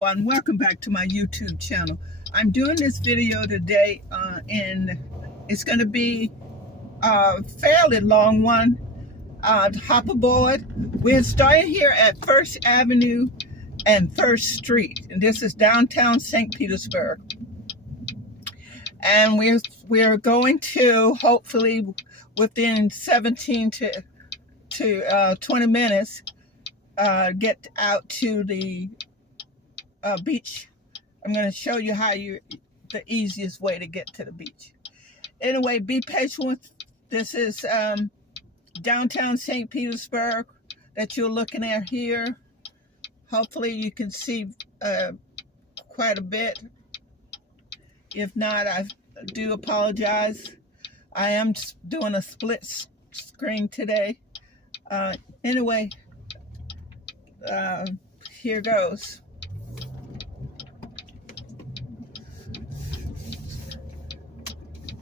And welcome back to my YouTube channel. I'm doing this video today and it's going to be a fairly long one. Hop aboard. We're starting here at First Avenue and First Street, and this is downtown St. Petersburg. And we're going to hopefully within 17 to 20 minutes get out to the beach. I'm going to show you the easiest way to get to the beach. Anyway, be patient with this. Is downtown St. Petersburg that you're looking at here. Hopefully you can see quite a bit. If not, I do apologize. I am doing a split screen today. Anyway, here goes.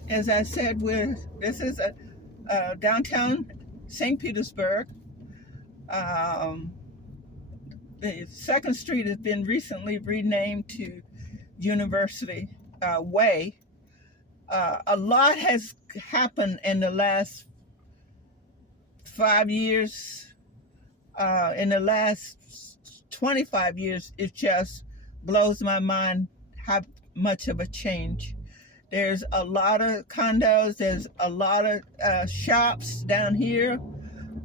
As I said, this is a downtown St. Petersburg. The 2nd Street has been recently renamed to University Way. A lot has happened in the last 5 years. In the last 25 years, it just blows my mind how much of a change. There's a lot of condos. There's a lot of shops down here.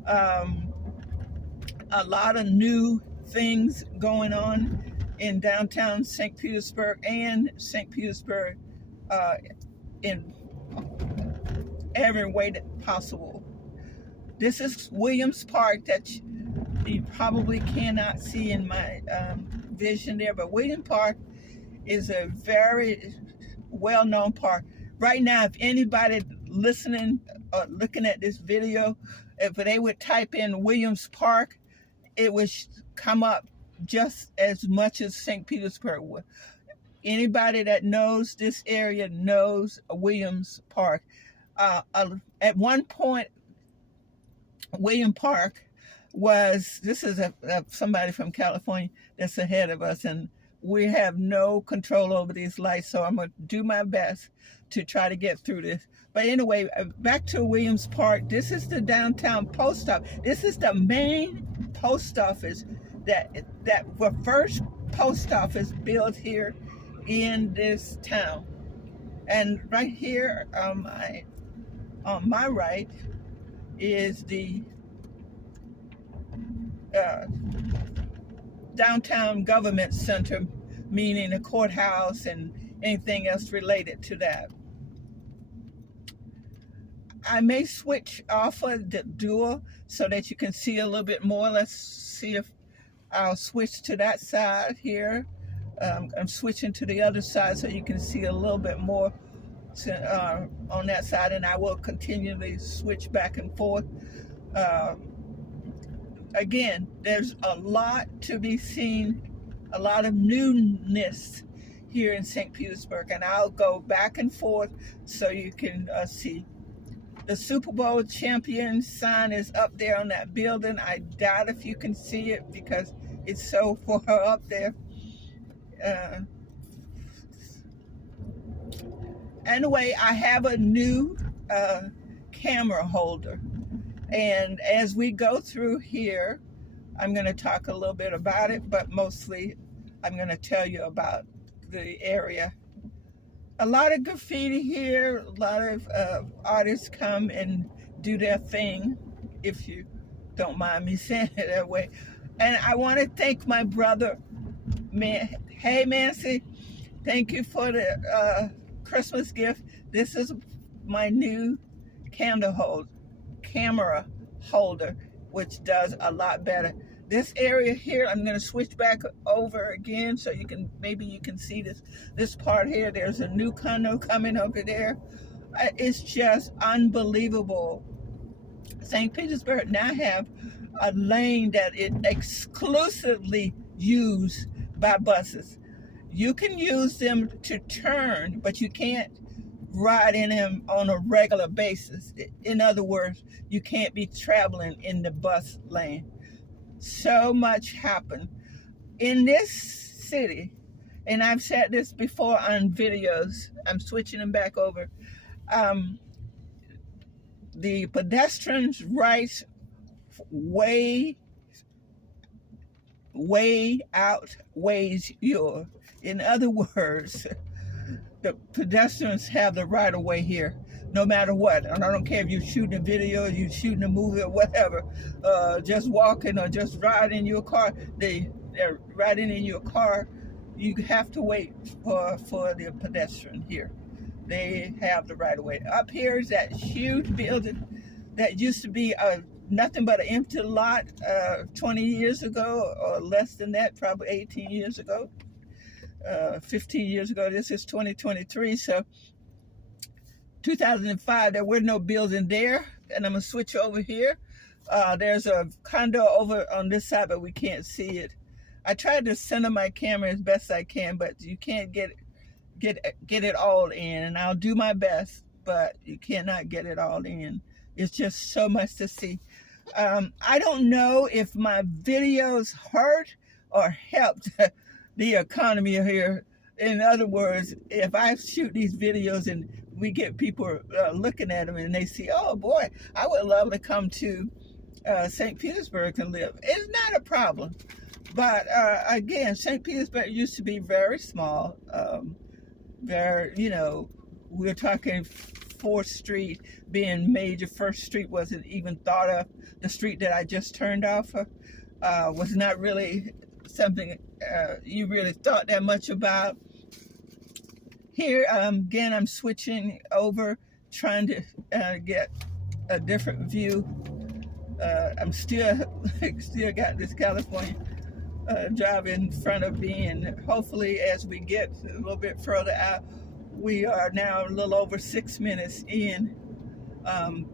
A lot of new things going on in downtown St. Petersburg and St. Petersburg in every way that possible. This is Williams Park that you probably cannot see in my vision there, but Williams Park is a very well-known park. Right now, if anybody listening or looking at this video, if they would type in Williams Park, it would come up just as much as St. Petersburg would. Anybody that knows this area knows Williams Park. At one point, Williams Park this is somebody from California that's ahead of us, and we have no control over these lights, so I'm going to do my best to try to get through this. But anyway, back to Williams Park. This is the downtown post office. This is the main post office that the first post office built here in this town. And right here on my right is the downtown government center, meaning the courthouse and anything else related to that. I may switch off of the dual so that you can see a little bit more. Let's see if I'll switch to that side here. I'm switching to the other side so you can see a little bit more on that side, and I will continually switch back and forth. Again, there's a lot to be seen, a lot of newness here in St. Petersburg, and I'll go back and forth so you can see. The Super Bowl champion sign is up there on that building. I doubt if you can see it because it's so far up there. Anyway, I have a new camera holder. And as we go through here, I'm going to talk a little bit about it, but mostly I'm going to tell you about the area. A lot of graffiti here, a lot of artists come and do their thing, if you don't mind me saying it that way. And I want to thank my brother, hey Nancy, thank you for the Christmas gift. This is my new camera holder, which does a lot better. This area here, I'm going to switch back over again so maybe you can see this part here. There's a new condo coming over there. It's just unbelievable. St. Petersburg now have a lane that is exclusively used by buses. You can use them to turn, but you can't ride in them on a regular basis. In other words, you can't be traveling in the bus lane. So much happened. In this city, and I've said this before on videos, I'm switching them back over, the pedestrians' rights way outweighs your. In other words, the pedestrians have the right of way here, no matter what. And I don't care if you're shooting a video, you're shooting a movie, or whatever. Just walking or just riding your car. They're riding in your car. You have to wait for the pedestrian here. They have the right of way. Up here is that huge building that used to be nothing but an empty lot 20 years ago, or less than that, probably 18 years ago, 15 years ago. This is 2023, so 2005, there were no building there. And I'm gonna switch over here. There's a condo over on this side, but we can't see it. I tried to center my camera as best I can, but you can't get it all in, and I'll do my best, but you cannot get it all in. It's just so much to see. I don't know if my videos hurt or helped the economy here. In other words, if I shoot these videos and we get people looking at them and they see, oh boy, I would love to come to St. Petersburg and live. It's not a problem. But again, St. Petersburg used to be very small. We're talking 4th Street being major. 1st Street wasn't even thought of. The street that I just turned off of was not really something you really thought that much about. Here, again, I'm switching over, trying to get a different view. I'm still got this California drive in front of me, and hopefully as we get a little bit further out, we are now a little over 6 minutes in.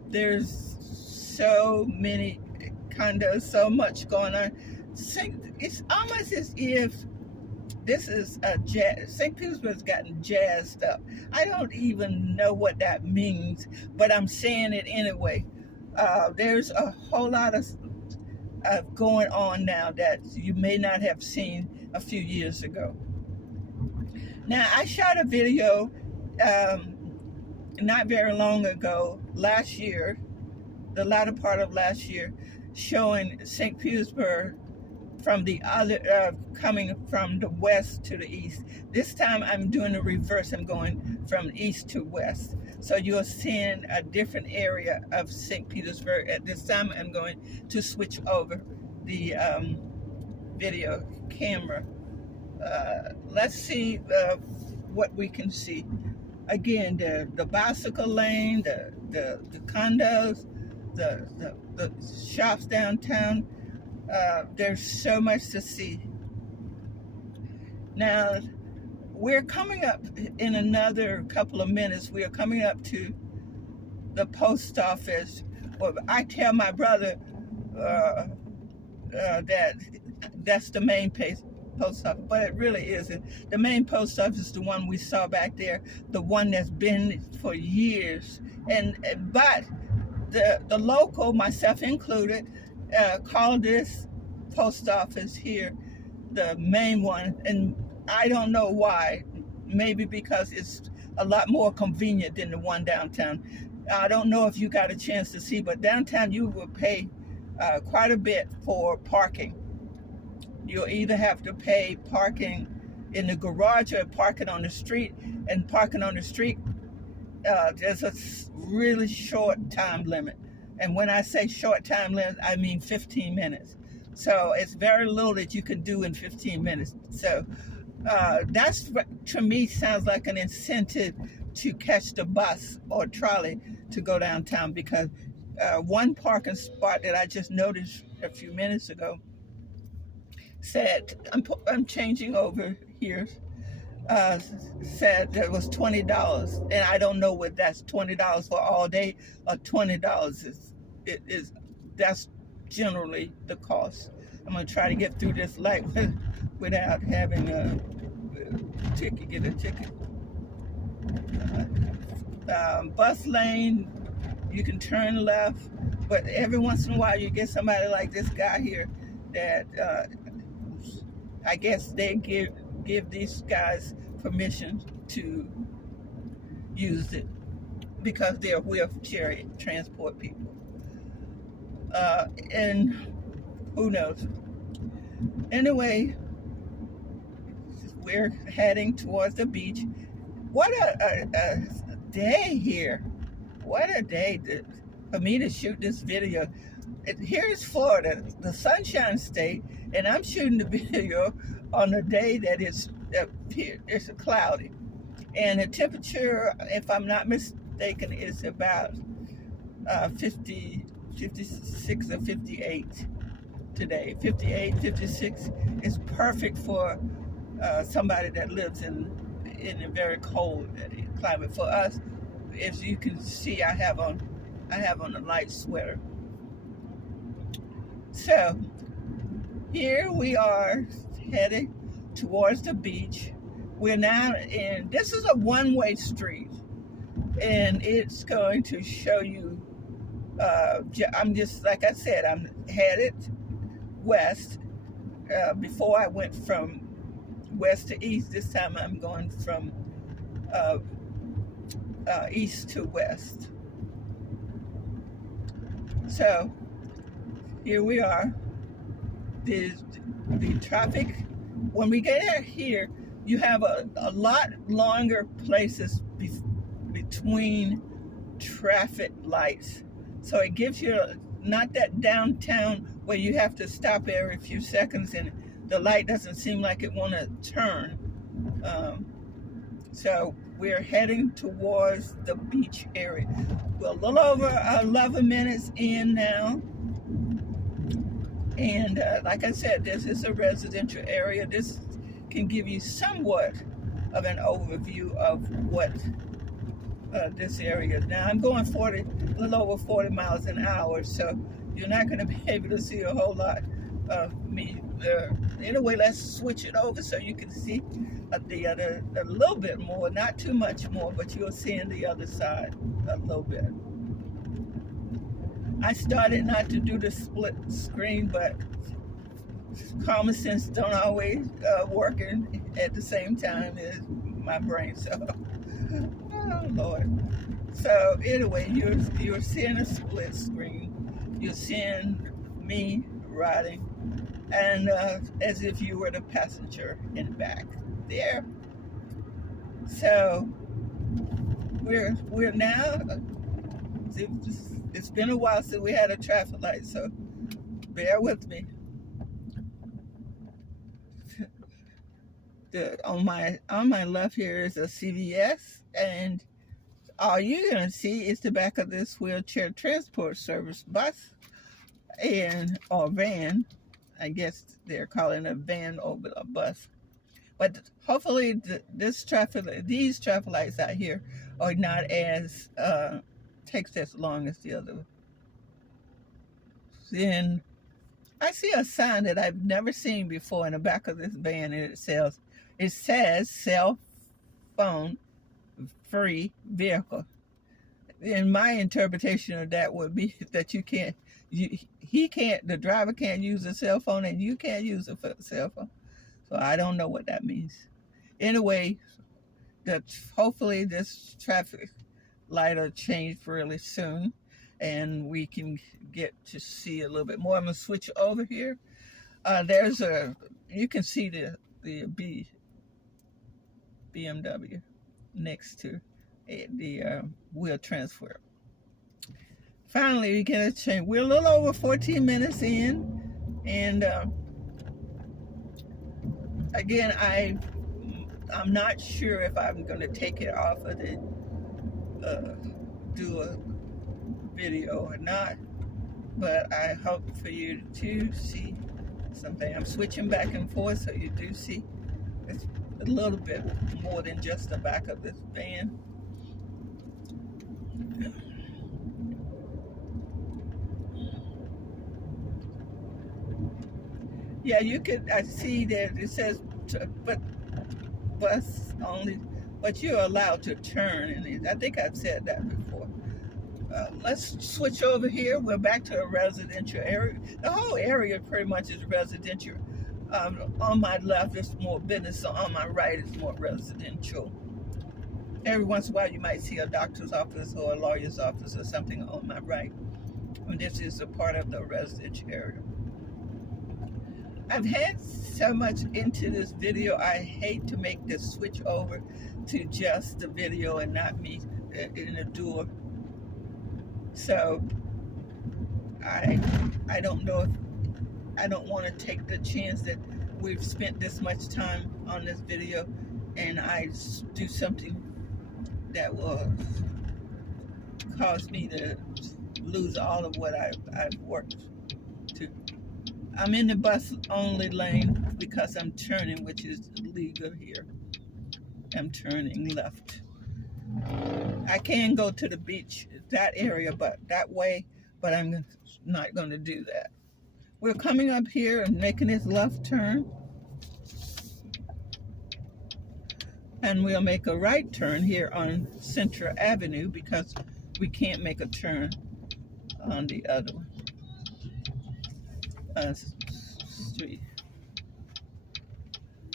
There's so many condos, so much going on. It's almost as if this is a jazz. St. Petersburg's gotten jazzed up. I don't even know what that means, but I'm saying it anyway. There's a whole lot of going on now that you may not have seen a few years ago. Now, I shot a video not very long ago, last year, the latter part of last year, showing St. Petersburg from the other, coming from the west to the east. This time I'm doing the reverse. I'm going from east to west. So you're seeing a different area of St. Petersburg. At this time I'm going to switch over the video camera. Let's see what we can see. Again, the bicycle lane, the condos, the shops downtown. There's so much to see. Now, we're coming up in another couple of minutes. We are coming up to the post office. Well, I tell my brother that that's the main post office, but it really isn't. The main post office is the one we saw back there, the one that's been for years. But the local, myself included, called this post office here the main one, and I don't know why. Maybe because it's a lot more convenient than the one downtown. I don't know if you got a chance to see, but downtown you will pay quite a bit for parking. You'll either have to pay parking in the garage or parking on the street. And parking on the street, there's a really short time limit. And when I say short time limit, I mean 15 minutes. So it's very little that you can do in 15 minutes. So that's, to me, sounds like an incentive to catch the bus or trolley to go downtown, because one parking spot that I just noticed a few minutes ago said, I'm changing over here, said that it was $20, and I don't know what that's $20 for all day or $20 is. That's generally the cost. I'm gonna try to get through this light without having a ticket. Get a ticket. Bus lane, you can turn left, but every once in a while you get somebody like this guy here that I guess they give these guys permission to use it because they're wheelchair transport people. And who knows? Anyway, we're heading towards the beach. What a day here. What a day for me to shoot this video. Here's Florida, the Sunshine State, and I'm shooting the video on a day that it's cloudy. And the temperature, if I'm not mistaken, is about 56 or 58 today. 58, 56 is perfect for somebody that lives in a very cold climate. For us, as you can see, I have on a light sweater. So here we are heading towards the beach. We're now this is a one-way street, and it's going to show you, I'm just, like I said, I'm headed west. Before I went from west to east, this time I'm going from east to west. So here we are. The traffic, when we get out here, you have a lot longer places between traffic lights. So it gives you not that downtown where you have to stop every few seconds and the light doesn't seem like it want to turn. So we're heading towards the beach area. We're a little over 11 minutes in now. And like I said, this is a residential area. This can give you somewhat of an overview of what this area is. Now I'm going a little over 40 miles an hour, so you're not going to be able to see a whole lot of me there. Anyway, let's switch it over so you can see a little bit more, not too much more, but you'll see on the other side a little bit. I started not to do the split screen, but common sense don't always working at the same time as my brain. So, oh Lord. So anyway, you're seeing a split screen. You're seeing me riding, and as if you were the passenger in back there. So we're now. It's been a while since we had a traffic light, so bear with me. On my left here is a CVS, and all you're gonna see is the back of this wheelchair transport service bus or van. I guess they're calling it a van over a bus. But hopefully these traffic lights out here are not as takes as long as the other. Then I see a sign that I've never seen before in the back of this van, and it says cell phone free vehicle. And my interpretation of that would be that the driver can't use a cell phone and you can't use a cell phone. So I don't know what that means. Anyway, hopefully this traffic light will change really soon and we can get to see a little bit more. I'm gonna switch over here. You can see the BMW next to the wheel transfer. Finally, we get a change. We're a little over 14 minutes in, and again, I'm not sure if I'm going to take it off of the do a video or not, but I hope for you to see something. I'm switching back and forth so you do see it's a little bit more than just the back of this van. Yeah, I see that it says, but bus only, but you're allowed to turn. And I think I've said that before. Let's switch over here. We're back to a residential area. The whole area pretty much is residential. On my left, it's more business. So on my right, it's more residential. Every once in a while, you might see a doctor's office or a lawyer's office or something on my right. And this is a part of the residential area. I've had so much into this video, I hate to make this switch over to just the video and not me in the door. So I don't know if I don't want to take the chance that we've spent this much time on this video and I do something that will cause me to lose all of what I've worked to. I'm in the bus only lane because I'm turning, which is legal here. I'm turning left. I can go to the beach, that area, but that way, but I'm not going to do that. We're coming up here and making this left turn. And we'll make a right turn here on Central Avenue because we can't make a turn on the other one. Street.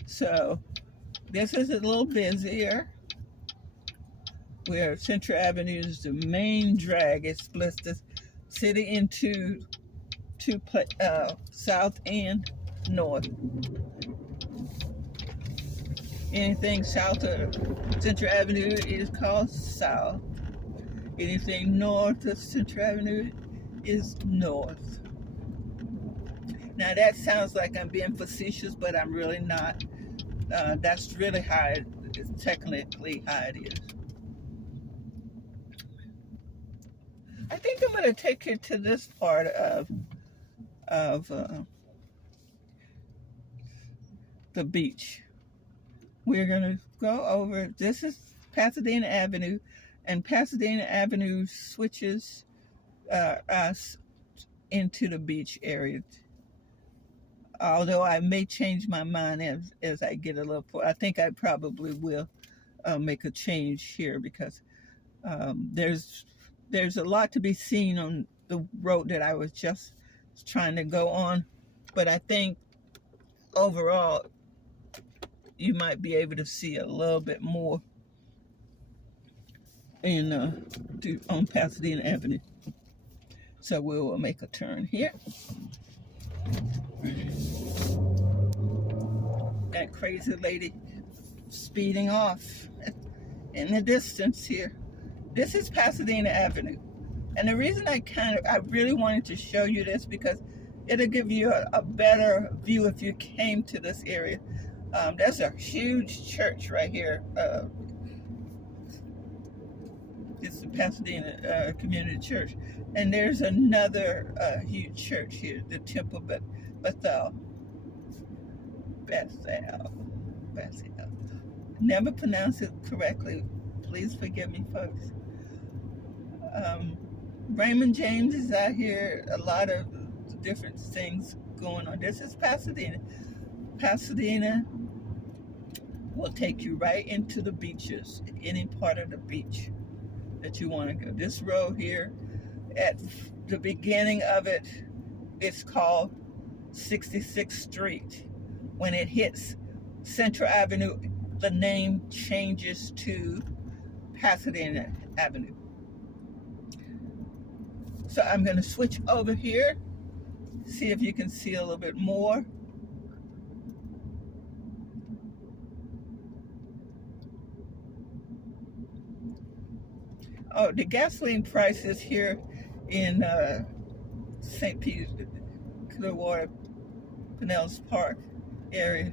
So this is a little busier where Central Avenue is the main drag. It splits the city into two south and north. Anything south of Central Avenue is called south. Anything north of Central Avenue is north. Now that sounds like I'm being facetious, but I'm really not. That's really how it's technically how it is. I think I'm going to take you to this part of the beach. We're going to go over, this is Pasadena Avenue, and Pasadena Avenue switches us into the beach area. Although I may change my mind as I get a little further. I think I probably will make a change here because there's a lot to be seen on the road that I was just trying to go on. But I think overall, you might be able to see a little bit more on Pasadena Avenue. So we will make a turn here. That crazy lady speeding off in the distance here. This is Pasadena Avenue. And the reason I really wanted to show you this because it'll give you a better view if you came to this area. There's a huge church right here. It's the Pasadena Community Church. And there's another huge church here, the Temple Bethel. Never pronounce it correctly. Please forgive me, folks. Raymond James is out here. A lot of different things going on. This is Pasadena. Pasadena will take you right into the beaches, any part of the beach that you want to go. This road here, at the beginning of it, it's called 66th Street. When it hits Central Avenue, the name changes to Pasadena Avenue. So I'm going to switch over here, see if you can see a little bit more. Oh, the gasoline prices here in St. Peter's, Clearwater, Pinellas Park area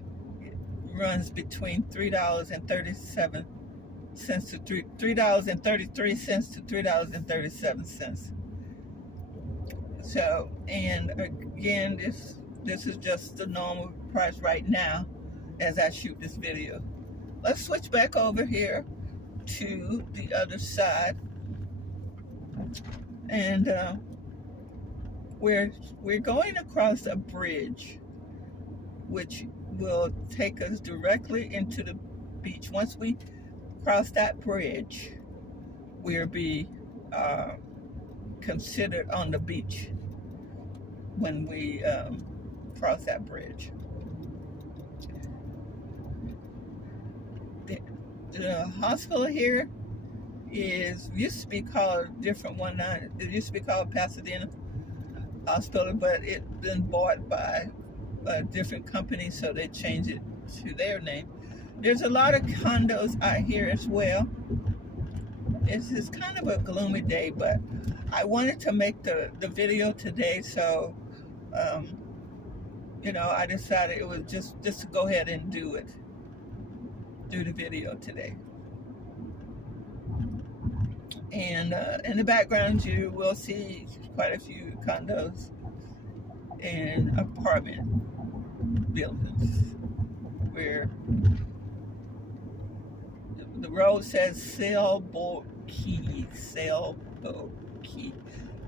runs between $3.37 to $3.33 to $3.37. So, and again, this is just the normal price right now as I shoot this video. Let's switch back over here to the other side, and we're going across a bridge which will take us directly into the beach. Once we cross that bridge, we'll be considered on the beach when we cross that bridge. the hospital here used to be called a different one now. It used to be called Pasadena Hospital, but it's been bought by a different company, so they changed it to their name. There's a lot of condos out here as well. It's kind of a gloomy day, but I wanted to make the video today, so you know, I decided it was just to go ahead and do the video today. And in the background, you will see quite a few condos and apartment buildings where the road says Sailboat Key.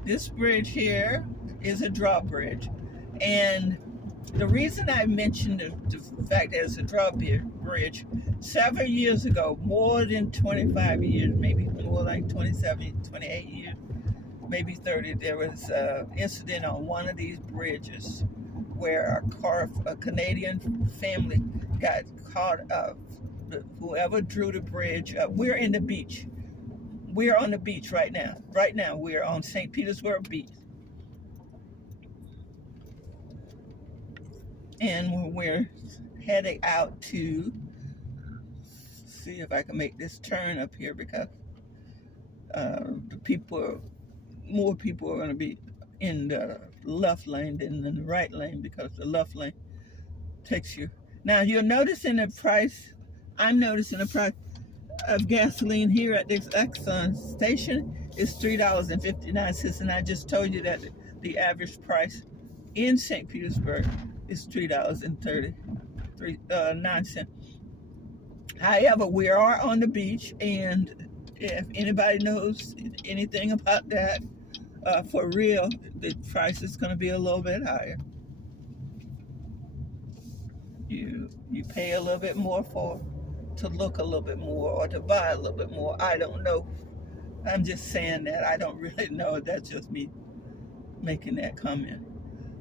This bridge here is a drawbridge, and the reason I mentioned the fact that it's a drawbridge, several years ago, more than 25 years, maybe more like 27, 28 years, maybe 30, there was an incident on one of these bridges where a Canadian family got caught up. Whoever drew the bridge up. We're in the beach. We're on the beach right now. Right now, we're on St. Petersburg Beach. And we're heading out to see if I can make this turn up here, because more people are going to be in the left lane than in the right lane, because the left lane takes you. Now, you're noticing the price. I'm noticing the price of gasoline here at this Exxon station is $3.59, and I just told you that the average price in St. Petersburg is $3.39. However, we are on the beach, and if anybody knows anything about that, for real, the price is going to be a little bit higher. You pay a little bit more to look a little bit more, or to buy a little bit more. I don't know. I'm just saying that. I don't really know. That's just me making that comment.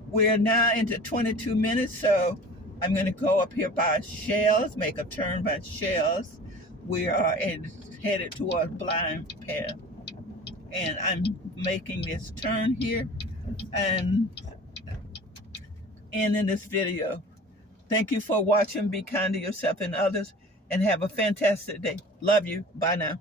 We're now into 22 minutes, so I'm going to go up here by Shells, make a turn by Shells. We are headed towards Blind Path, and I'm making this turn here and ending this video. Thank you for watching. Be kind to yourself and others, and have a fantastic day. Love you. Bye now.